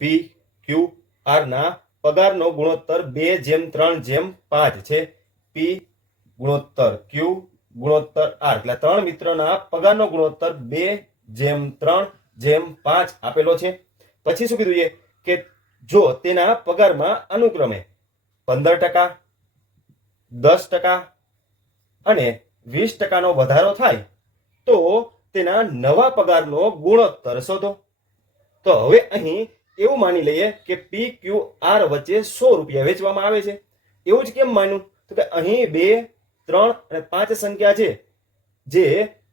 પી Q R ના પગારનો ગુણોત્તર 2:3:5 છે. પી ગુણોત્તર ક્યુ ગુણોત્તર આર એટલે ત્રણ મિત્રના પગારનો ગુણોત્તર 2:3:5 આપેલો છે. પછી શું કીધું છે કે જો તેના પગારમાં અનુક્રમે 15%, 10% અને 20%નો વધારો થાય તો તેના નવા પગારનો ગુણોત્તર શોધો. તો હવે અહીં એવું માની લઈએ કે પી ક્યુ આર વચ્ચે 100 રૂપિયા વેચવામાં આવે છે. એવું જ કેમ માન્યું? તો કે અહીં 2, 3 અને 5 સંખ્યા છે જે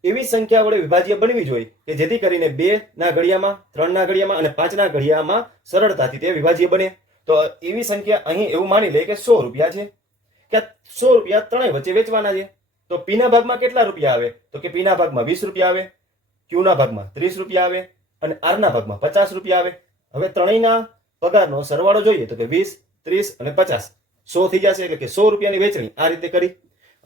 એવી સંખ્યા વડે વિભાજ્ય બનવી જોઈએ કે જેથી કરીને 2 ના ઘડિયામાં, 3 ના ઘડિયામાં અને 5 ના ઘડિયામાં સરળતાથી તે વિભાજ્ય બને. તો એવી સંખ્યા અહીં એવું માની લે કે 100 રૂપિયા છે કે 100 રૂપિયા ત્રણેય વચ્ચે વેચવાના છે. તો પી ના ભાગમાં કેટલા રૂપિયા આવે? તો કે પી ના ભાગમાં 20 રૂપિયા આવે, ક્યુ ના ભાગમાં 30 રૂપિયા આવે અને આર ના ભાગમાં 50 રૂપિયા આવે. હવે ત્રણેયના પગારનો સરવાળો જોઈએ તો કે 20, 30 અને 50 100 થઈ જશે એટલે કે 100 રૂપિયાની વેચણી આ રીતે કરી.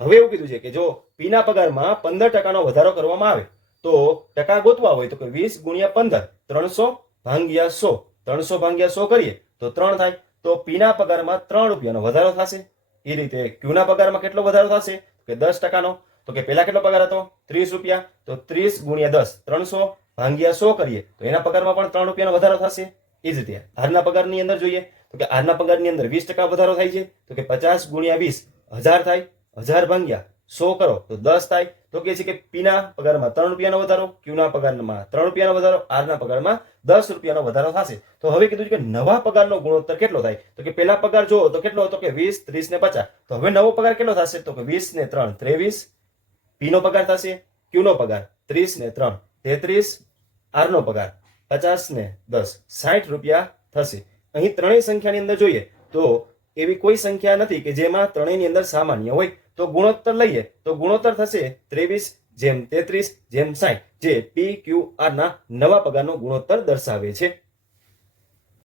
હવે એવું કીધું છે કે જો પી ના પગારમાં 15%નો વધારો કરવામાં આવે તો ટકા ગોતવા હોય તો કે 20 ગુણ્યા 15 300 ભાગ્યા 100. 300 ભાગ્યા 100 કરીએ તો 3 થાય. તો પી ના પગારમાં 3 રૂપિયાનો વધારો થશે. એ રીતે ક્યુ ના પગારમાં કેટલો વધારો થશે? કે 10%નો. તો કે પહેલા કેટલો પગાર હતો? 30 રૂપિયા. તો 30 ગુણ્યા 10 300 ભાગ્યા 100 કરીએ તો એના પગારમાં પણ 3 રૂપિયાનો વધારો થશે. એ જ રીતે આરના પગારની અંદર જોઈએ તો કે આરના પગારની અંદર 20% વધારો થાય છે. તો કે 50 ગુણ્યા 20 1000 થાય. 1000 ભાગ્યા 100 કરો તો 10 થાય. તો કે છે કે પી ના પગારમાં 3 રૂપિયાનો વધારો, ક્યુ ના પગારમાં 3 રૂપિયાનો વધારો, આર ના પગારમાં 10 રૂપિયાનો વધારો થશે. તો હવે કીધું છે કે નવા પગારનો ગુણોત્તર કેટલો થાય? તો કે પહેલા પગાર જો તો કેટલો હતો કે 20, 30 ને 50. તો હવે નવો પગાર કેટલો થશે? તો કે 20 ને 3 23. પી નો પગાર થશે, ક્યુ નો પગાર 30 ને 3 33, આર નો પગાર 50 ને 10 60 રૂપિયા થશે. અહીં ત્રણેય સંખ્યાની અંદર જોઈએ તો એવી કોઈ સંખ્યા નથી કે જેમાં ત્રણેયની અંદર સામાન્ય હોય. તો ગુણોત્તર લઈએ તો ગુણોત્તર થશે 23:33:60 જે પી ક્યુ આર ના નવા પગારનો ગુણોત્તર દર્શાવે છે.